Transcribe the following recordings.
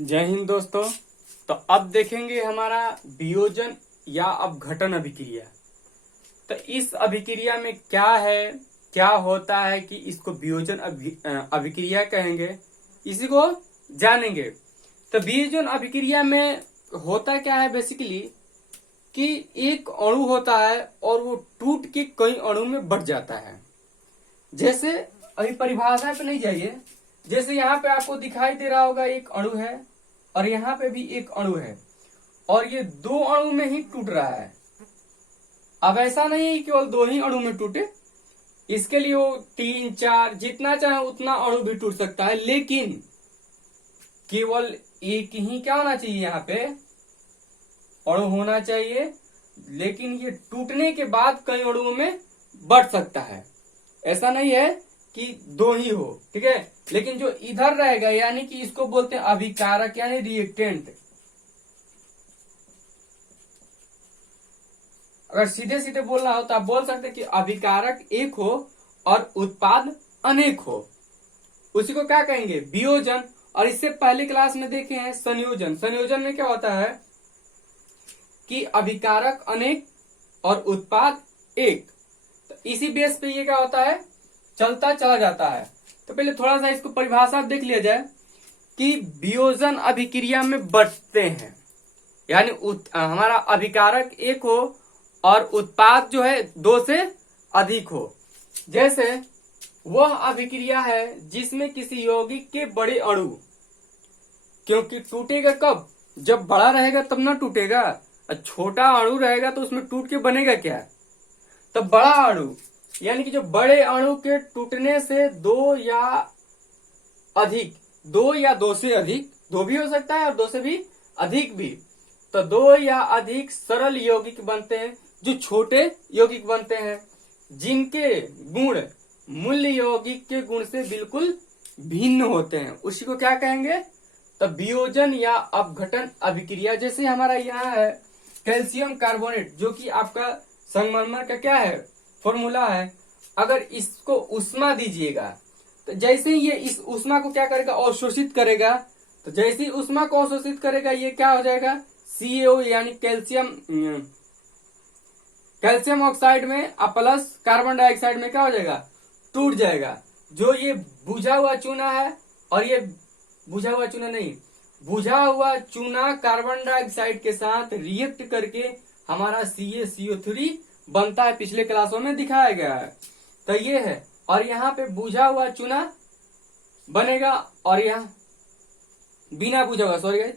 जय हिंद दोस्तों। तो अब देखेंगे हमारा वियोजन या अपघटन अभिक्रिया। तो इस अभिक्रिया में क्या है, क्या होता है कि इसको वियोजन अभिक्रिया कहेंगे, इसी को जानेंगे। तो वियोजन अभिक्रिया में होता क्या है बेसिकली कि एक अणु होता है और वो टूट के कई अणु में बढ़ जाता है। जैसे अभी परिभाषा पे नहीं जाइए, जैसे यहाँ पे आपको दिखाई दे रहा होगा एक अणु है और यहाँ पे भी एक अणु है और ये दो अणु में ही टूट रहा है। अब ऐसा नहीं है केवल दो ही अणु में टूटे, इसके लिए वो 3-4 जितना चाहे उतना अणु भी टूट सकता है, लेकिन केवल एक ही क्या होना चाहिए, यहाँ पे अणु होना चाहिए। लेकिन ये टूटने के बाद कई अणुओं में बढ़ सकता है, ऐसा नहीं है कि दो ही हो, ठीक है। लेकिन जो इधर रहेगा यानी कि इसको बोलते हैं अभिकारक यानी रिएक्टेंट। अगर सीधे सीधे बोलना हो तो आप बोल सकते हैं कि अभिकारक एक हो और उत्पाद अनेक हो, उसी को क्या कहेंगे, वियोजन। और इससे पहले क्लास में देखे हैं संयोजन। संयोजन में क्या होता है कि अभिकारक अनेक और उत्पाद एक। तो इसी बेस पे ये क्या होता है, चलता चला जाता है। तो पहले थोड़ा सा इसको परिभाषा देख लिया जाए कि वियोजन अभिक्रिया में बढ़ते हैं, यानी हमारा अभिकारक एक हो और उत्पाद जो है दो से अधिक हो। जैसे वह अभिक्रिया है जिसमें किसी यौगिक के बड़े अणु, क्योंकि टूटेगा कब, जब बड़ा रहेगा तब ना टूटेगा, और छोटा अणु रहेगा तो उसमें टूट के बनेगा क्या, तो बड़ा अणु यानी कि जो बड़े अणु के टूटने से दो या अधिक, दो या दो से अधिक, दो भी हो सकता है और दो से भी अधिक भी, तो दो या अधिक सरल यौगिक बनते हैं, जो छोटे यौगिक बनते हैं, जिनके गुण मूल यौगिक के गुण से बिल्कुल भिन्न होते हैं, उसी को क्या कहेंगे, तो वियोजन या अपघटन अभिक्रिया। जैसे हमारा यहाँ है कैल्शियम कार्बोनेट, जो कि आपका संगमरमर का क्या है, फॉर्मूला है। अगर इसको उष्मा दीजिएगा तो जैसे ही ये इस उष्मा को क्या करेगा, अवशोषित करेगा। तो जैसे ही उष्मा को अवशोषित करेगा ये क्या हो जाएगा, CaO यानी कैल्शियम ऑक्साइड में प्लस कार्बन डाइऑक्साइड में क्या हो जाएगा, टूट जाएगा। जो ये बुझा हुआ चूना है और ये बुझा हुआ चूना नहीं, बुझा हुआ चूना कार्बन डाइऑक्साइड के साथ रिएक्ट करके हमारा CaCO3 बनता है, पिछले क्लासों में दिखाया गया है। तो ये है, और यहाँ पे बुझा हुआ चूना बनेगा और यहाँ बिना बुझा हुआ, सॉरी गाइस,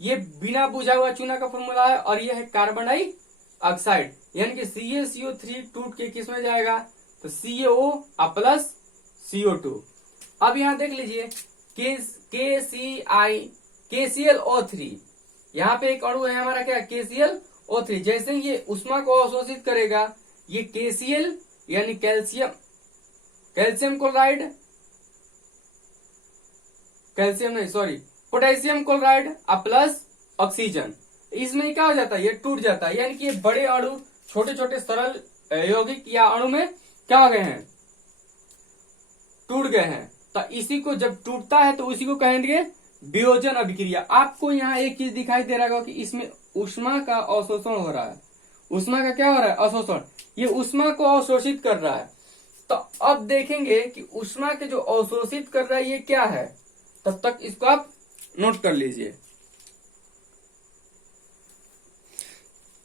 ये बिना बुझा हुआ चूना का फॉर्मूला है और ये है कार्बन डाइऑक्साइड, यानी कि CaCO3 टूट के किस में जाएगा, तो CaO प्लस CO2। अब यहाँ देख लीजिए KClO3, यहाँ पे एक अणु है हमारा क्या, KClO3। जैसे ही ये उष्मा को अवशोषित करेगा, ये KCl यानी कैल्शियम क्लोराइड, कैल्शियम नहीं sorry potassium chloride plus oxygen, इसमें क्या हो जाता है, ये टूट जाता है। यानी कि ये बड़े अणु छोटे छोटे सरल यौगिक या अणु में क्या हो गए हैं, टूट गए हैं। तो इसी को जब टूटता है तो उसी को कहेंगे वियोजन अभिक्रिया। आपको यहाँ एक चीज दिखाई दे रहा होगा कि इसमें उष्मा का अवशोषण हो रहा है। उष्मा का क्या हो रहा है, अवशोषण, ये उष्मा को अवशोषित कर रहा है। तो अब देखेंगे कि उष्मा के जो अवशोषित कर रहा है ये क्या है, तब तक इसको आप नोट कर लीजिए।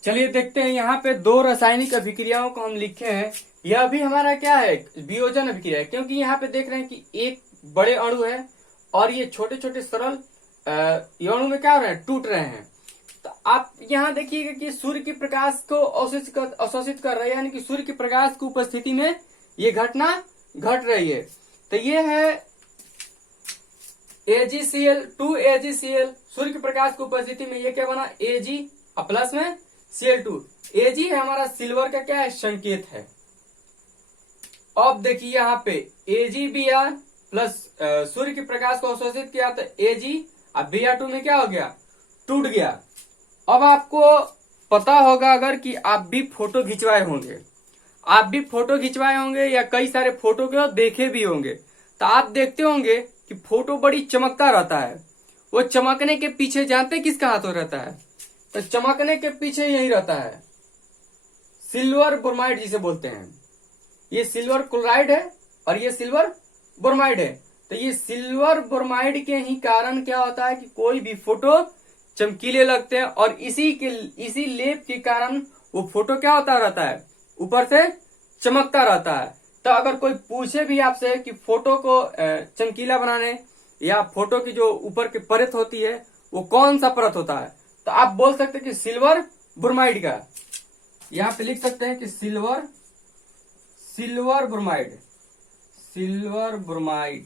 चलिए देखते हैं, यहाँ पे दो रासायनिक अभिक्रियाओं को हम लिखे हैं। यह भी हमारा क्या है, वियोजन अभिक्रिया है, क्योंकि यहाँ पे देख रहे हैं कि एक बड़े अणु है और ये छोटे छोटे सरल अणु में क्या हो रहे हैं, टूट रहे हैं। तो आप यहाँ देखिएगा कि सूर्य के प्रकाश को अवशोषित कर रहे हैं, यानी कि सूर्य के प्रकाश की उपस्थिति में ये घटना घट रही है। तो ये है AgCl 2AgCl, सूर्य के प्रकाश की उपस्थिति में ये क्या बना, Ag प्लस में Cl2। Ag है हमारा सिल्वर का क्या है, संकेत है। अब देखिए यहाँ पे AgBr प्लस सूर्य के प्रकाश को अवशोषित किया तो Ag, अब Br2 में क्या हो गया, टूट गया। अब आपको पता होगा अगर कि आप भी फोटो खिंचवाए होंगे, या कई सारे फोटो को देखे भी होंगे, तो आप देखते होंगे कि फोटो बड़ी चमकता रहता है। वो चमकने के पीछे जानते किसका हाथ हो रहता है? तो चमकने के पीछे यही रहता है, सिल्वर ब्रोमाइड जिसे बोलते हैं। ये सिल्वर क्लोराइड है और ये सिल्वर ब्रोमाइड है। तो ये सिल्वर ब्रोमाइड के ही कारण क्या होता है कि कोई भी फोटो चमकीले लगते हैं, और इसी लेप के कारण वो फोटो क्या होता रहता है, ऊपर से चमकता रहता है। तो अगर कोई पूछे भी आपसे कि फोटो को चमकीला बनाने या फोटो की जो ऊपर की परत होती है वो कौन सा परत होता है, तो आप बोल सकते हैं कि सिल्वर ब्रोमाइड का। यहां पे लिख सकते हैं कि सिल्वर ब्रोमाइड, सिल्वर ब्रोमाइड।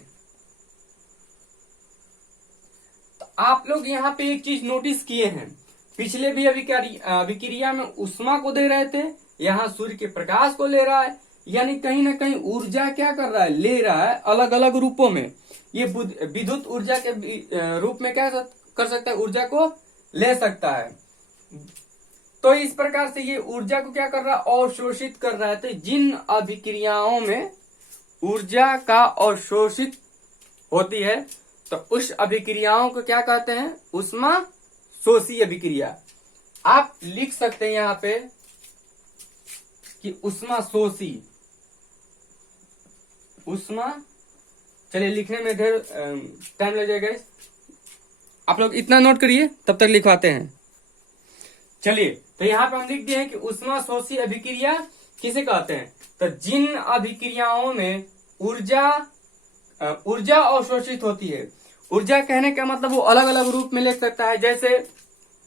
तो आप लोग यहाँ पे एक चीज नोटिस किए हैं, पिछले भी अभिक्रिया में उष्मा को दे रहे थे, यहाँ सूर्य के प्रकाश को ले रहा है, यानी कहीं ना कहीं ऊर्जा क्या कर रहा है, ले रहा है अलग अलग रूपों में। ये विद्युत ऊर्जा के रूप में क्या कर सकता है, ऊर्जा को ले सकता है। तो इस प्रकार से ये ऊर्जा को क्या कर रहा है, अवशोषित कर रहा है। तो जिन अभिक्रियाओं में ऊर्जा का अवशोषित होती है तो उस अभिक्रियाओं को क्या कहते हैं, उष्मा शोषी अभिक्रिया। आप लिख सकते हैं यहाँ पे कि उष्मा शोषी, उष्मा, चलिए लिखने में ढेर टाइम लग जाएगा, आप लोग इतना नोट करिए तब तक लिखवाते हैं। चलिए, तो यहाँ पे हम लिख दिए हैं कि उष्मा शोषी अभिक्रिया किसे कहते हैं, तो जिन अभिक्रियाओं में ऊर्जा अवशोषित होती है। ऊर्जा कहने का मतलब वो अलग अलग रूप में ले सकता है, जैसे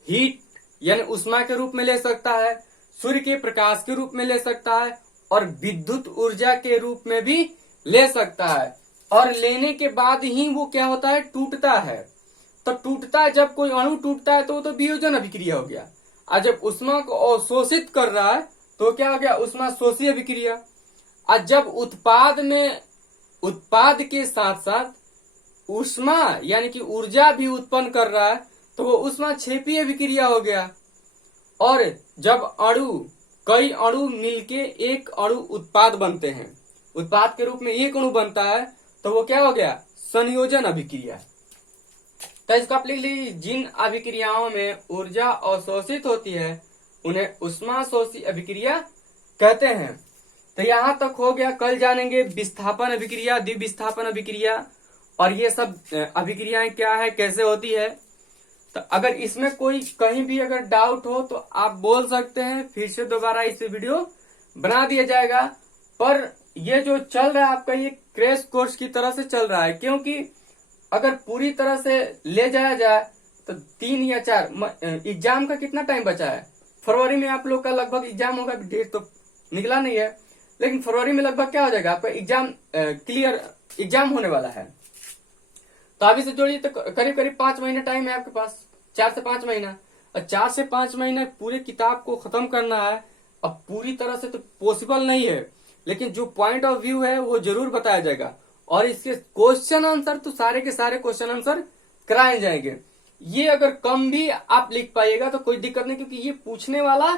हीट यानी उष्मा के रूप में ले सकता है, सूर्य के प्रकाश के रूप में ले सकता है, और विद्युत ऊर्जा के रूप में भी ले सकता है। और लेने के बाद ही वो क्या होता है, टूटता है। तो टूटता, जब कोई अणु टूटता है तो वो तो वियोजन अभिक्रिया हो गया, और जब उष्मा को अवशोषित कर रहा है तो क्या हो गया, उष्मा शोषी अभिक्रिया। और जब उत्पाद के साथ साथ उष्मा यानी कि ऊर्जा भी उत्पन्न कर रहा है तो वो उष्मा क्षेपी अभिक्रिया हो गया। और जब कई अणु मिलके एक अणु उत्पाद बनते हैं, उत्पाद के रूप में एक अणु बनता है, तो वो क्या हो गया, संयोजन अभिक्रिया। तो इसको आप लिख लीजिए, जिन अभिक्रियाओं में ऊर्जा अवशोषित होती है उन्हें उष्मा शोषी अभिक्रिया कहते हैं। तो यहां तक हो गया। कल जानेंगे विस्थापन अभिक्रिया, द्विविस्थापन अभिक्रिया, और ये सब अभिक्रियाएं क्या है, कैसे होती है। तो अगर इसमें कोई कहीं भी अगर डाउट हो तो आप बोल सकते हैं, फिर से दोबारा इस वीडियो बना दिया जाएगा। पर ये जो चल रहा है आपका, ये क्रैश कोर्स की तरह से चल रहा है, क्योंकि अगर पूरी तरह से ले जाया जाए तो 3 या 4 एग्जाम का कितना टाइम बचा है। फरवरी में आप लोग का लगभग एग्जाम होगा, डेट तो निकला नहीं है, लेकिन फरवरी में लगभग क्या हो जाएगा, आपका एग्जाम क्लियर एग्जाम होने वाला है। तो अभी से जोड़िए तो करीब करीब 5 महीना टाइम है आपके पास, 4 से 5 महीना। और 4 से 5 महीने पूरे किताब को खत्म करना है। अब पूरी तरह से तो पॉसिबल नहीं है, लेकिन जो पॉइंट ऑफ व्यू है वो जरूर बताया जाएगा, और इसके क्वेश्चन आंसर तो सारे के सारे क्वेश्चन आंसर कराए जाएंगे। ये अगर कम भी आप लिख पाइएगा तो कोई दिक्कत नहीं, क्योंकि ये पूछने वाला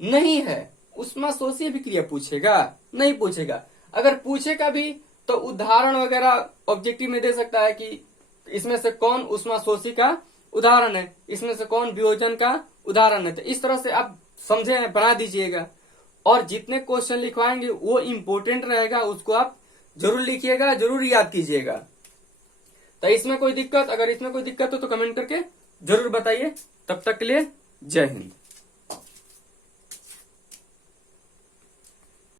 नहीं है। उष्मा शोषी अभिक्रिया पूछेगा नहीं पूछेगा, अगर पूछेगा भी तो उदाहरण वगैरह ऑब्जेक्टिव में दे सकता है कि इसमें से कौन उष्मा शोषी का उदाहरण है, इसमें से कौन वियोजन का उदाहरण है। तो इस तरह से आप समझे, बना दीजिएगा। और जितने क्वेश्चन लिखवाएंगे वो इम्पोर्टेंट रहेगा, उसको आप जरूर लिखिएगा, जरूर याद कीजिएगा। तो इसमें कोई दिक्कत, अगर इसमें कोई दिक्कत हो तो कमेंट करके जरूर बताइए। तब तक के लिए जय हिंद।